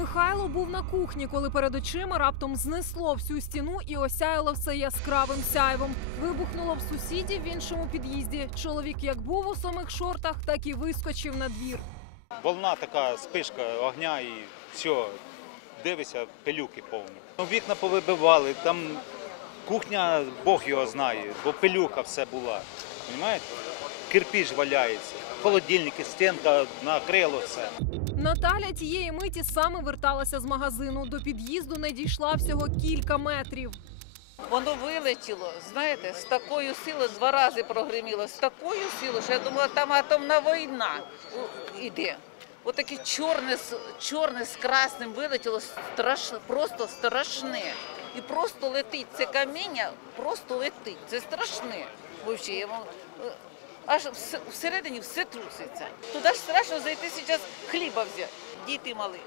Михайло був на кухні, коли перед очима раптом знесло всю стіну і осяяло все яскравим сяйвом. Вибухнуло в сусідів в іншому під'їзді. Чоловік як був у самих шортах, так і вискочив на двір. Волна така спишка огня і все, дивися, пилюки повні. Ну, вікна повибивали, там кухня, Бог його знає, бо пилюка все була. розумієте? кирпіч валяється, холодильники, стінка накрило все. Наталя тієї миті саме верталася з магазину. До під'їзду не дійшла всього кілька метрів. Воно вилетіло, знаєте, з такою силою два рази прогриміло, з такою силою, що я думала, там атомна війна йде. Отаке От чорне з чорне з красним вилетіло страшне, просто страшне. І просто летить це каміння, просто летить. Це страшне. Вовче, я вам е, аж всередині все труситься. Туди ж страшно зайти зараз хліба взяти. Діти мали.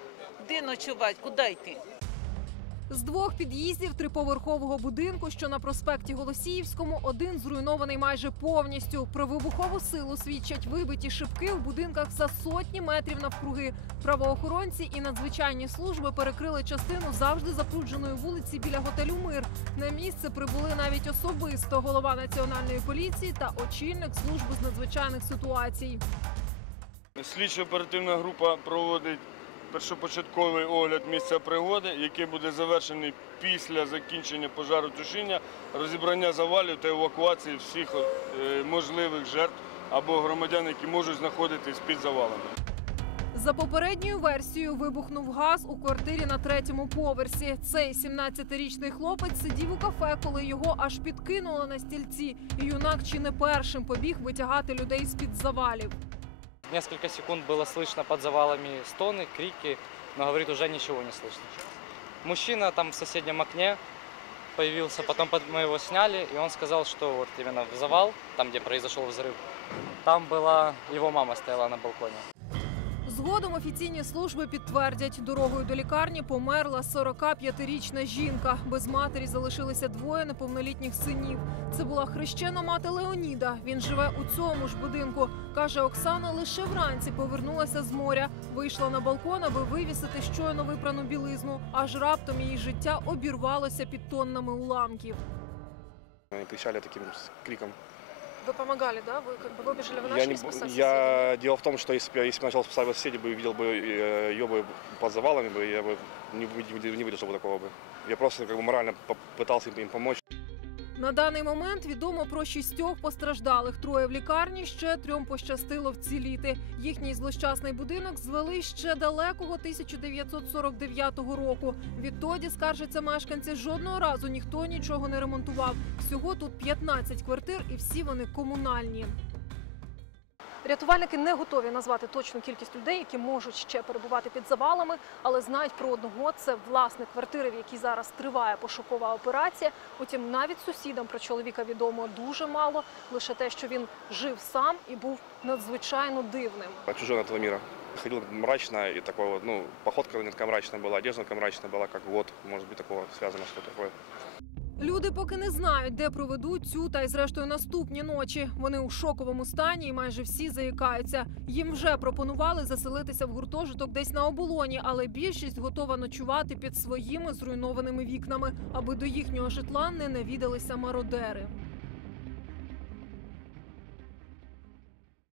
Де ночувати, куди йти? З двох під'їздів триповерхового будинку, що на проспекті Голосіївському, один зруйнований майже повністю. Про вибухову силу свідчать вибиті шибки в будинках за сотні метрів навкруги. Правоохоронці і надзвичайні служби перекрили частину завжди запрудженої вулиці біля готелю Мир. На місце прибули навіть особисто голова національної поліції та очільник служби з надзвичайних ситуацій. Слідчо оперативна група проводить першопочатковий огляд місця пригоди, який буде завершений після закінчення пожару тушіння, розібрання завалів та евакуації всіх е, можливих жертв або громадян, які можуть знаходитись під завалами. За попередньою версією вибухнув газ у квартирі на третьому поверсі. Цей 17-річний хлопець сидів у кафе, коли його аж підкинуло на стільці, і юнак чи не першим побіг витягати людей з під завалів. несколько секунд было слышно под завалами стоны, крики, но, говорит, уже ничего не слышно. Мужчина там в соседнем окне появился, потом мы его сняли, и он сказал, что вот именно в завал, там, где произошел взрыв, там была его мама стояла на балконе. Згодом офіційні служби підтвердять, дорогою до лікарні померла 45-річна жінка. Без матері залишилися двоє неповнолітніх синів. Це була хрещена мати Леоніда. Він живе у цьому ж будинку. каже Оксана, лише вранці повернулася з моря. Вийшла на балкон, аби вивісити щойно випрану білизну. Аж раптом її життя обірвалося під тоннами уламків. Вони кричали таким кріком. Вы помогали, да? Вы как бы выбежали, вы начали я не, спасать Я... Дело в том, что если бы я если бы начал спасать соседей, бы видел бы э, ее бы под завалами, бы, я бы не, не, не выдержал бы такого бы. Я просто как бы морально попытался им помочь. На даний момент відомо про шістьох постраждалих. Троє в лікарні ще трьом пощастило вціліти. Їхній злощасний будинок звели ще далекого 1949 року. Відтоді скаржаться мешканці. Жодного разу ніхто нічого не ремонтував. Всього тут 15 квартир, і всі вони комунальні. Рятувальники не готові назвати точну кількість людей, які можуть ще перебувати під завалами, але знають про одного це власник квартири, в якій зараз триває пошукова операція. Утім, навіть сусідам про чоловіка відомо дуже мало. Лише те, що він жив сам і був надзвичайно дивним. Чужой от этого мира. Ходил мрачно и такой вот, ну, походка у него такая мрачная была, одежда такая мрачная была, как год, может быть, такого связано что-то такое. Люди поки не знають, де проведуть цю та й зрештою наступні ночі. Вони у шоковому стані і майже всі заїкаються. Їм вже пропонували заселитися в гуртожиток десь на оболоні, але більшість готова ночувати під своїми зруйнованими вікнами, аби до їхнього житла не навідалися мародери.